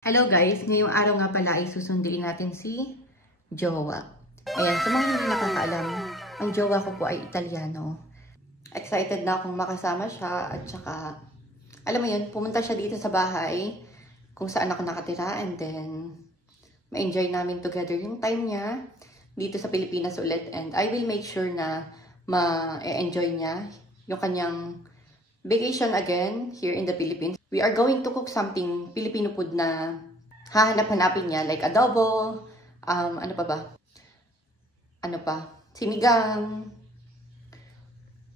Hello guys, ngayong araw nga pala ay susunduin natin si Jowa. Ayan, sa mga hindi nakakaalam, ang jowa ko po ay Italiano. Excited na akong makasama siya at saka, alam mo yun, pumunta siya dito sa bahay kung saan ako nakatira and then ma-enjoy namin together yung time niya dito sa Pilipinas ulit and I will make sure na ma-enjoy niya yung kanyang vacation again here in the Philippines. We are going to cook something Filipino food na hahanap-hanapin niya like adobo, ano pa ba? Ano pa? Sinigang,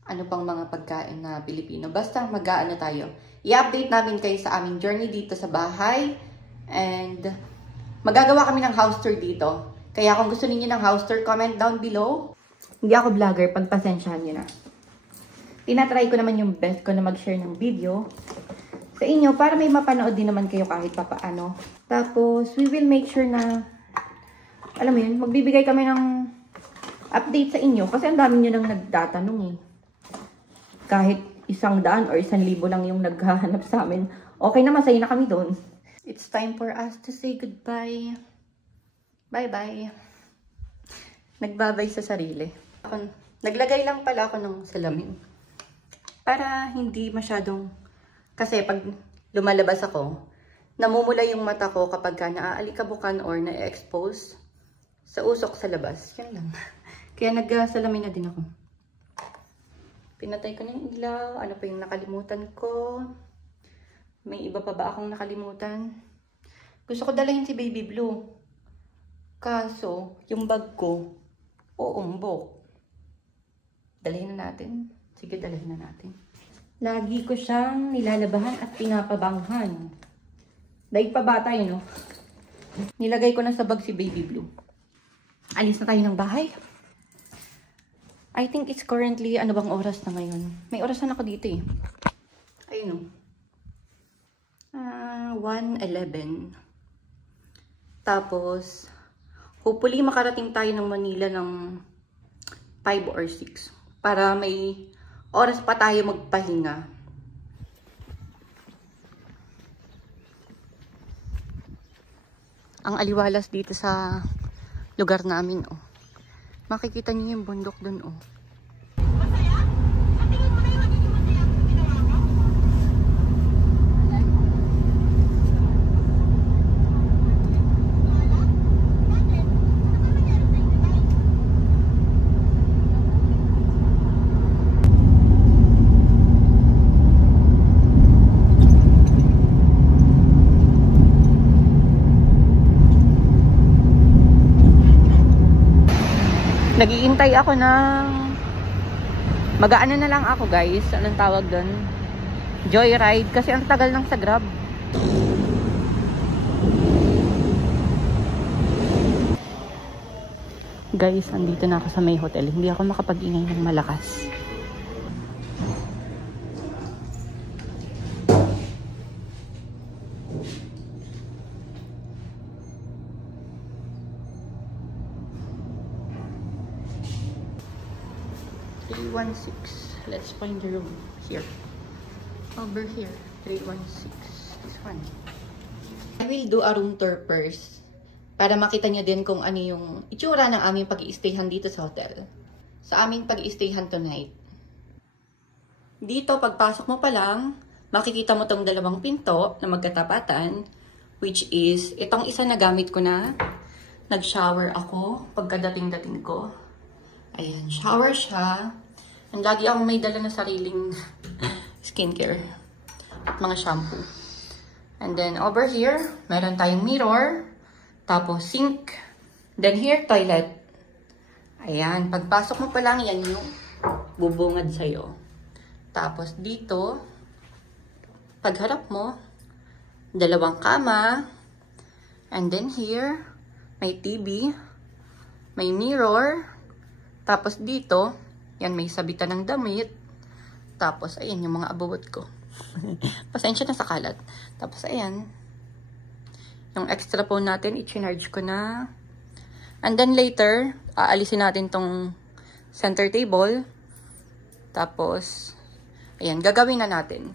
ano pang mga pagkain na Pilipino. Basta mag-aano tayo. I-update namin kayo sa aming journey dito sa bahay and magagawa kami ng house tour dito. Kaya kung gusto niyo ng house tour, comment down below. Hindi ako vlogger, pagpasensyahan niyo na. Tinatry ko naman yung best ko na mag-share ng video sa inyo para may mapanood din naman kayo kahit papaano. Tapos, we will make sure na, alam mo yun, magbibigay kami ng update sa inyo kasi ang dami nyo nang nagtatanong eh. Kahit 100 or 1,000 lang yung naghahanap sa amin. Okay na, masaya na kami doon. It's time for us to say goodbye. Bye-bye. Nagbabay sa sarili. Naglagay lang pala ako ng salamin. Para hindi masyadong, kasi pag lumalabas ako, namumula yung mata ko kapag ka naaalikabukan or na-expose sa usok sa labas. Yan lang. Kaya nagsalamin na din ako. Pinatay ko na yung ilaw. Ano pa yung nakalimutan ko? May iba pa ba akong nakalimutan? Gusto ko dalahin si Baby Blue. Kaso, yung bag ko, uumbok. Dalahin na natin. Sige, dalahin na natin. Lagi ko siyang nilalabahan at pinapabanghan. Daig pa bata yun, no? Nilagay ko na sa bag si Baby Blue. Alis na tayo ng bahay. I think it's currently, ano bang oras na ngayon? May orasan ako dito eh. Ayun, no? 1:11. Tapos, hopefully makarating tayo ng Manila ng 5 or 6. Para may oras pa tayo magpahinga. Ang aliwalas dito sa lugar namin, oh. Makikita niyo yung bundok dun, oh. Nagiintay ako ng mag-aano na lang ako guys. Anong tawag doon? Joyride. Kasi ang tagal ng sa Grab. Guys, andito na ako sa may hotel. Hindi ako makapag-ingay ng malakas. Let's find the room here. Over here, 316. This one. I will do a room tour first para makita nyo din kung ano yung itsura ng aming pag-i-stayhan dito sa hotel. Sa aming pag-i-stayhan tonight. Dito, pagpasok mo pa lang, makikita mo tong dalawang pinto na magkatapatan, which is itong isa na gamit ko na. Nag-shower ako pagkadating-dating ko. Ayan, shower siya. And lagi akong may dala na sariling skincare at mga shampoo. And then over here, meron tayong mirror, tapos sink, then here, toilet. Ayan, pagpasok mo pa lang, yan yung bubungad sa'yo. Tapos dito, pagharap mo, dalawang kama, and then here, may TV, may mirror, tapos dito, yan, may sabitan ng damit. Tapos, ayan, yung mga abubot ko. Pasensya na sa kalat. Tapos, ayan. Yung extra phone natin, i-charge ko na. And then later, aalisin natin tong center table. Tapos, ayan, gagawin na natin.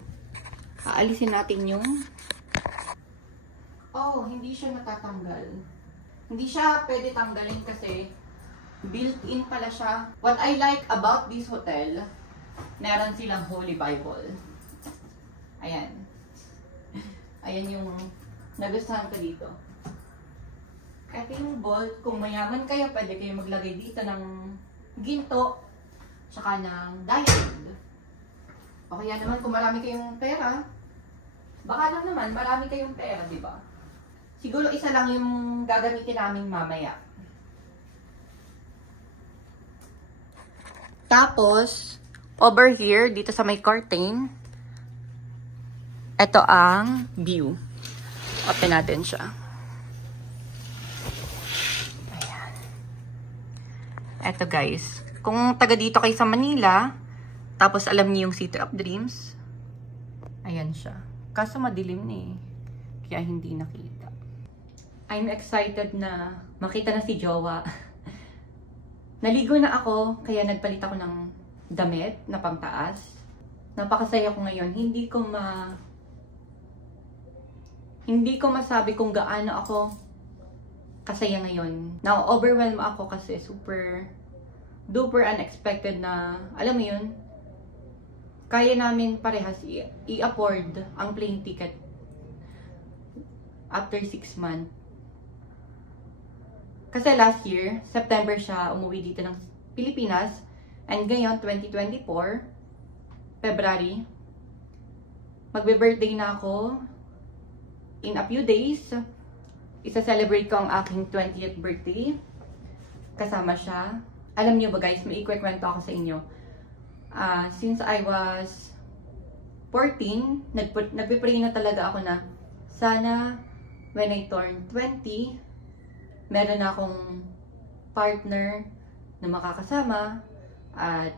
Aalisin natin yung Oh, hindi siya natatanggal. Hindi siya pwede tanggalin kasi built-in pala siya. What I like about this hotel, meron silang Holy Bible. Ayan. Ayan yung nagustuhan ko dito. Ito yung bolt. Kung mayaman kayo, pwede kayo maglagay dito ng ginto, tsaka ng diamond. O kaya naman kung marami kayong pera, baka lang naman marami kayong pera, di ba? Siguro isa lang yung gagamitin namin mamaya. Tapos, over here, dito sa may curtain, ito ang view. Open natin siya. Ayan. Ito guys, kung taga dito kayo sa Manila, tapos alam niyo yung City of Dreams, ayan siya. Kaso madilim na eh, kaya hindi nakita. I'm excited na makita na si Jowa. Naligo na ako, kaya nagpalit ako ng damit na pangtaas. Napakasaya ko ngayon. Hindi ko masabi kung gaano ako kasaya ngayon. Na-overwhelm ako kasi super duper unexpected na, alam mo yun, kaya namin parehas i-afford ang plane ticket after 6 months. Kasi last year, September siya umuwi dito ng Pilipinas. And ngayon, 2024, February, magbe-birthday na ako in a few days. Isa-celebrate ko ang aking 20th birthday. Kasama siya. Alam niyo ba guys, may ikwento ako sa inyo. Since I was 14, nagpipray na talaga ako na sana when I turn 20, meron na akong partner na makakasama at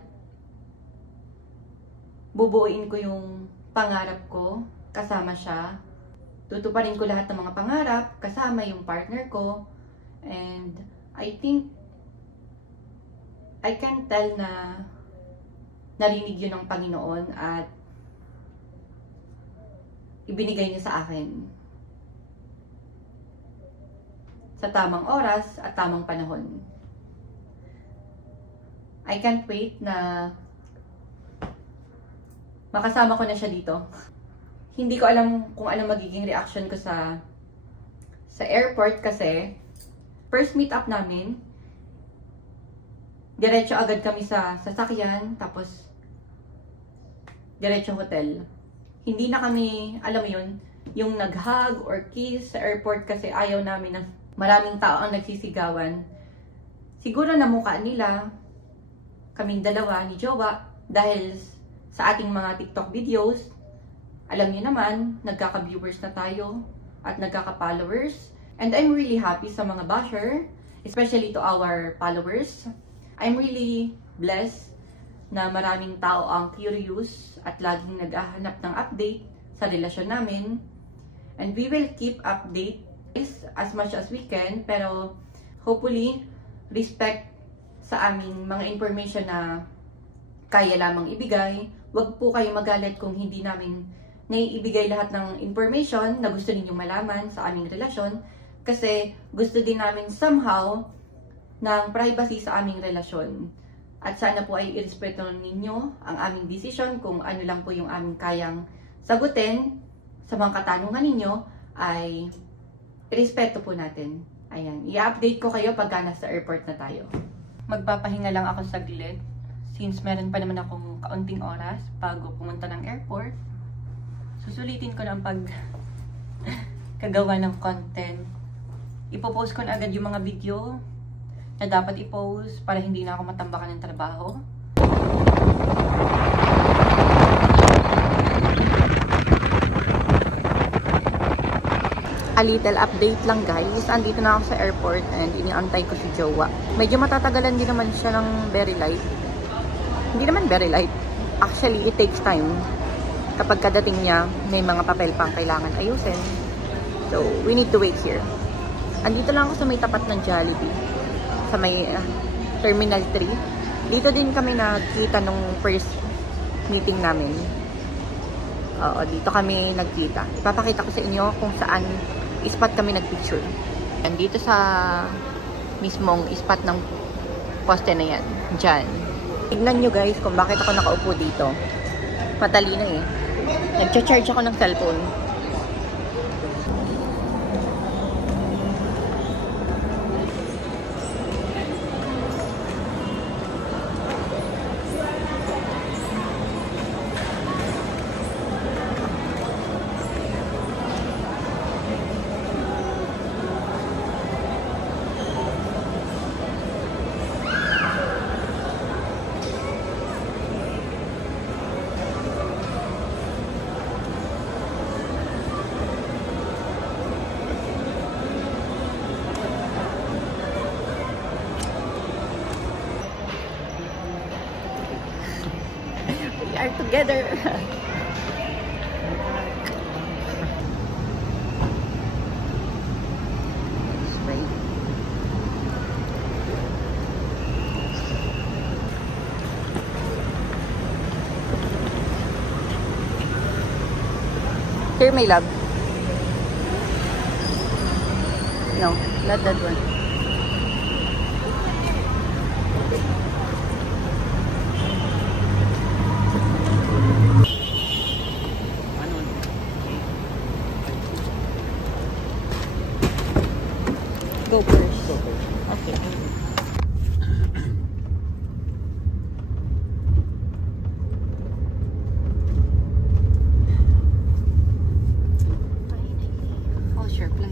bubuuin ko yung pangarap ko kasama siya. Tutuparin ko lahat ng mga pangarap kasama yung partner ko. And I think I can tell na narinig yun ng Panginoon at ibinigay niya sa akin sa tamang oras at tamang panahon. I can't wait na makasama ko na siya dito. Hindi ko alam kung ano magiging reaction ko sa airport kasi first meet up namin, diretso agad kami sa sasakyan, tapos diretso hotel. Hindi na kami, alam mo yun, yung nag-hug or kiss sa airport kasi ayaw namin ng maraming tao ang nagsisigawan. Siguro namukha nila kaming dalawa ni Jowa dahil sa ating mga TikTok videos. Alam niyo naman, nagkaka-viewers na tayo at nagkaka-followers. And I'm really happy sa mga basher, especially to our followers. I'm really blessed na maraming tao ang curious at laging naghahanap ng update sa relasyon namin. And we will keep update as much as we can, pero hopefully, respect sa aming mga information na kaya lamang ibigay. Huwag po kayo magalit kung hindi namin naiibigay lahat ng information na gusto ninyong malaman sa aming relasyon, kasi gusto din namin somehow ng privacy sa aming relasyon. At sana po ay irespeto ninyo ang aming decision. Kung ano lang po yung aming kayang sagutin sa mga katanungan ninyo ay irespeto po natin. Ayan, i-update ko kayo pagka nasa airport na tayo. Magpapahinga lang ako saglit since meron pa naman akong kaunting oras bago pumunta ng airport. Susulitin ko na ang pagkagawa ng content. Ipopost ko na agad yung mga video na dapat i-post para hindi na ako matambakan ng trabaho. A little update lang guys. Andito na ako sa airport and iniantay ko si Jowa. Medyo matatagalan din naman siya ng very light. Hindi naman very light. Actually, it takes time. Kapag kadating niya, may mga papel pang kailangan ayusin. So, we need to wait here. Andito lang ako sa may tapat ng Jollibee. Sa may Terminal 3. Dito din kami nagkita nung first meeting namin. Oo, dito kami nagkita. Ipapakita ko sa inyo kung saan spot kami nagpicture. Yan, dito sa mismong spot ng poste na yan. Diyan. Tignan nyo guys kung bakit ako nakaupo dito. Matalino eh. Nagcha-charge ako ng cellphone. We are together. Here, my love. No, not that one. Go first. Go first. Okay. Oh, sure, fly.